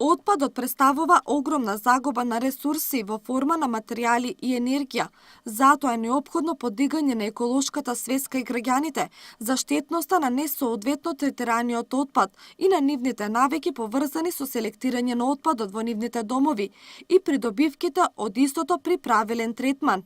Отпадот представува огромна загуба на ресурси во форма на материјали и енергија. Затоа е неопходно подигање на еколошката свест кај граѓаните за штетноста на несоодветно третираниот отпад и на нивните навики поврзани со селектирање на отпадот во нивните домови и придобивките од истото при правилен третман.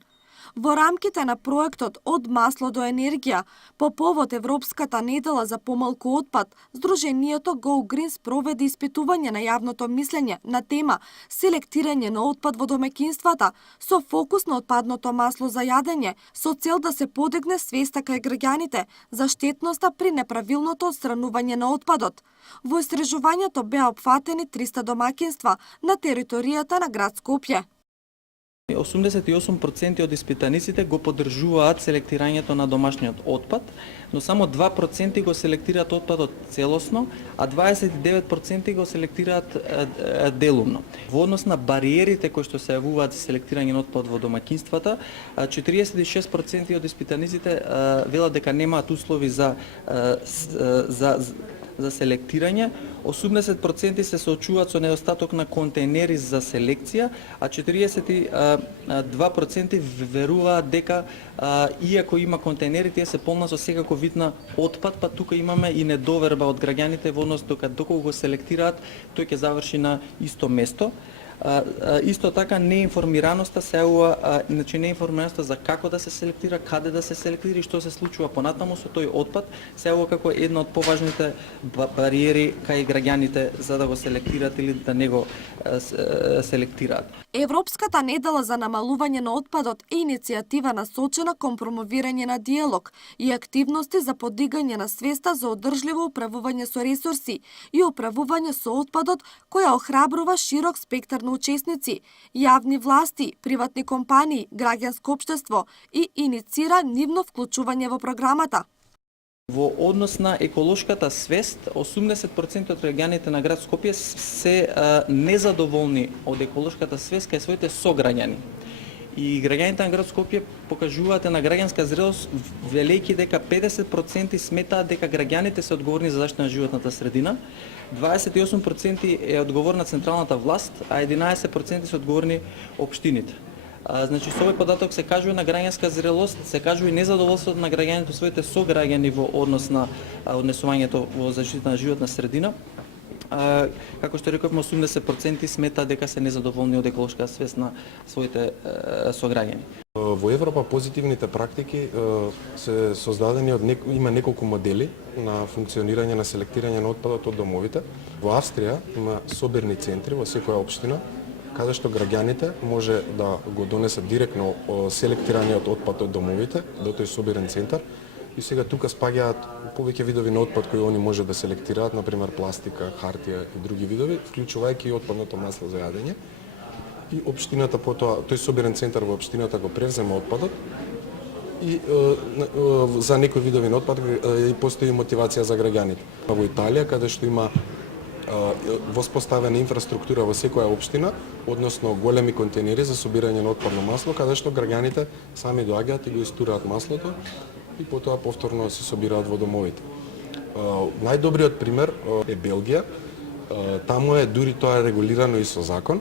Во рамките на проектот Од масло до енергија, по повод Европската недела за помалку отпад, Сдруженијето Go Green спроведе испитување на јавното мислење на тема селектирање на отпад во домаќинствата со фокус на отпадното масло за јадење, со цел да се подигне свеста кај граѓаните за штетноста при неправилното одстранување на отпадот. Во истражувањето беа опфатени 300 домаќинства на територијата на град Скопје. 88% од испитаниците го поддржуваат селектирањето на домашниот отпад, но само 2% го селектираат отпадот целосно, а 29% го селектираат делумно. Во однос на бариерите кои што се јавуваат за селектирање на отпад во домаќинствата, 46% од испитаниците велат дека немаат услови за селектирање, 80% се соочуваат со недостаток на контейнери за селекција, а 42% веруваат дека иако има контейнери, тие се полна со секако вид на отпад, па тука имаме и недоверба од граѓаните во однос доколку го селектираат, тој ќе заврши на исто место. Исто така неинформираноста се јавува, значи неинформираноста за како да се селектира, каде да се селектира и што се случува понатаму со тој отпад, се јавува како една од поважните бариери кај граѓаните за да го селектираат или да не го селектираат. Европската недела за намалување на отпадот е иницијатива насочена кон промовирање на диалог и активности за подигање на свеста за одржливо управување со ресурси и управување со отпадот, која охрабрува широк спектар на учесници, јавни власти, приватни компании, граѓанско општество и иницира нивно вклучување во програмата. Во однос на еколошката свест, 80% од граѓаните на град Скопје се незадоволни од еколошката свест кај своите сограѓани. И граѓаните на град Скопје покажуваат на граѓанска зрелост, велејќи дека 50% сметаат дека граѓаните се одговорни за заштита на животната средина, 28% е одговорна централната власт, а 11% се одговорни општините. Значи, со овој податок се кажува на граѓанска зрелост, се кажува и незадоволството на граѓаните своите сограѓани во однос на однесувањето во заштита на животна средина. Како што рековме, 80% смета дека се незадоволни од еколошка свест на своите сограѓани. Во Европа позитивните практики се создадени има неколку модели на функционирање на селектирање на отпадот од домовите. Во Австрија има собирни центри во секоја општина, каде што граѓаните може да го донесат директно селектираниот отпад од домовите до тој собирен центар. И сега тука спаѓаат повеќе видови на отпад кои они може да селектираат, например пластика, хартија и други видови, вклучувајќи и отпадното масло за јадење. И општината потоа, тој собирен центар во општината го превзема отпадот и за некои видови на отпад и постои мотивација за граѓаните. Во Италија, каде што има воспоставена инфраструктура во секоја општина, односно големи контейнери за собирање на отпадно масло, каде што граѓаните сами доаѓаат и го истураат маслото и потоа повторно се собираат во домовите. Најдобриот пример е Белгија. Таму е дури тоа регулирано и со закон.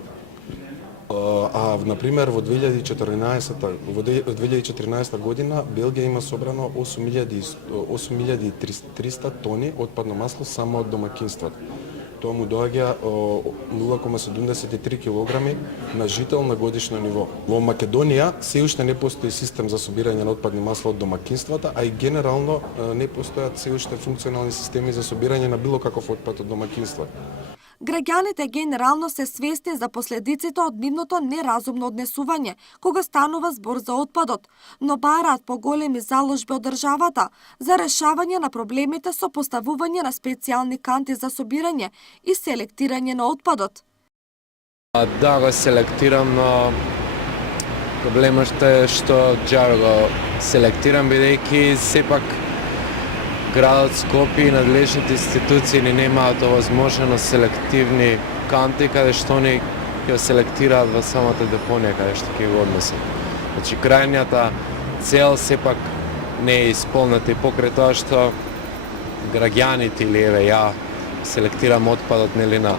А например во 2014 година Белгија има собрано 8300 тони отпадно масло само од домаќинствата. Тоа му доаѓа 0,73 килограми на жител на годишно ниво. Во Македонија се уште не постои систем за собирање на отпадни масло од домаќинствата, а и генерално не постојат се уште функционални системи за собирање на било каков отпад од домаќинства. Граѓаните генерално се свесни за последиците од нивното неразумно однесување, кога станува збор за отпадот, но бараат поголеми заложби од државата за решавање на проблемите со поставување на специјални канти за собирање и селектирање на отпадот. Да, го селектирам, но проблемот е што џабе го селектирам, бидејќи сепак градот Скопје и надлежните институции ни немаат овозможено селективни канти каде што они ќе селектираат во самата депонија каде што ќе го однесат. Значи крајната цел сепак не е исполнета и покрај тоа што граѓаните или еве ја селектирам отпадот нели на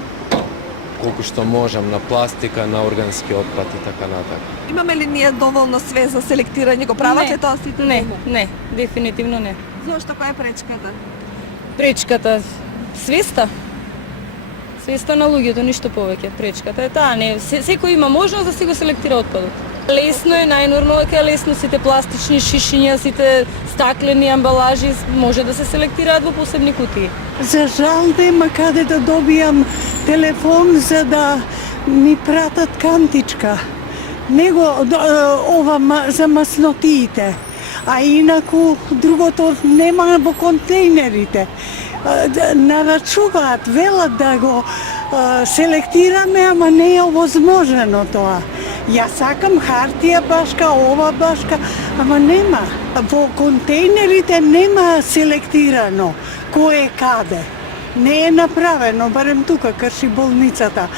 колку што можам на пластика, на органски отпад и така натаму. Имаме ли ние доволно свест за селектирање? Го прават ли тоа сите? Не, дефинитивно не. Зошто, која е пречката? Пречката свеста. Свеста на луѓето, ништо повеќе. Пречката е таа, не секој има можност да си го селектира отпадот. Лесно е, најнормално е лесно сите пластични шишиња, сите стаклени амбалажи може да се селектираат во посебни кутии. За жал нема каде да добијам телефон за да ми пратат кантичка. Него ова за маснотиите. А инаку другото нема во контейнерите. Нарачуваат, велат да го селектираме, ама не е овозможено тоа. Јас сакам хартија башка, ова башка, ама нема. Во контейнерите нема селектирано кој е каде. Не е направено, барем тука крши болницата.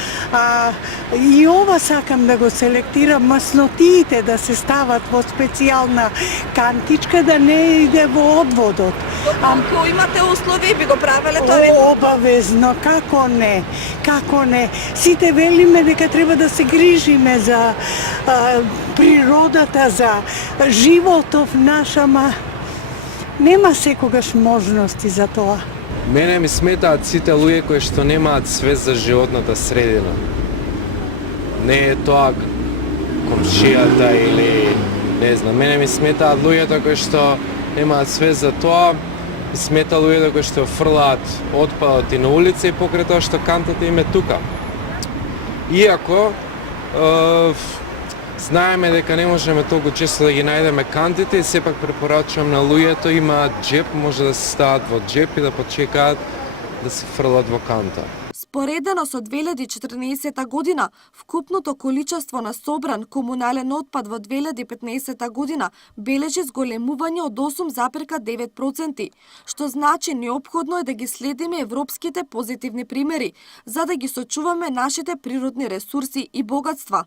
И ова сакам да го селектирам, маснотиите да се стават во специјална кантичка, да не иде во одводот. Ако имате услови, би го правеле тоа? Обавезно, како не, како не. Сите велиме дека треба да се грижиме за природата, за животов наш, ама нема секогаш можности за тоа. Мене ми сметаат сите луѓе кои што немаат свест за животната средина. Не е тоа комшијата или не знам, мене ми сметаат луѓето кои што немаат свест за тоа, и смета луѓето кои што фрлаат отпадот и на улица и покрај тоа што кантата им е тука. Иако знаеме дека не можеме толку често да ги најдеме кантите и сепак препорачувам на луѓето имаат џеп, може да се стават во џеп и да почекаат да се фрлат во канта. Споредено со 2014 година, вкупното количество на собран комунален отпад во 2015 година бележи зголемување од 8,9%, што значи неопходно е да ги следиме европските позитивни примери, за да ги сочуваме нашите природни ресурси и богатства.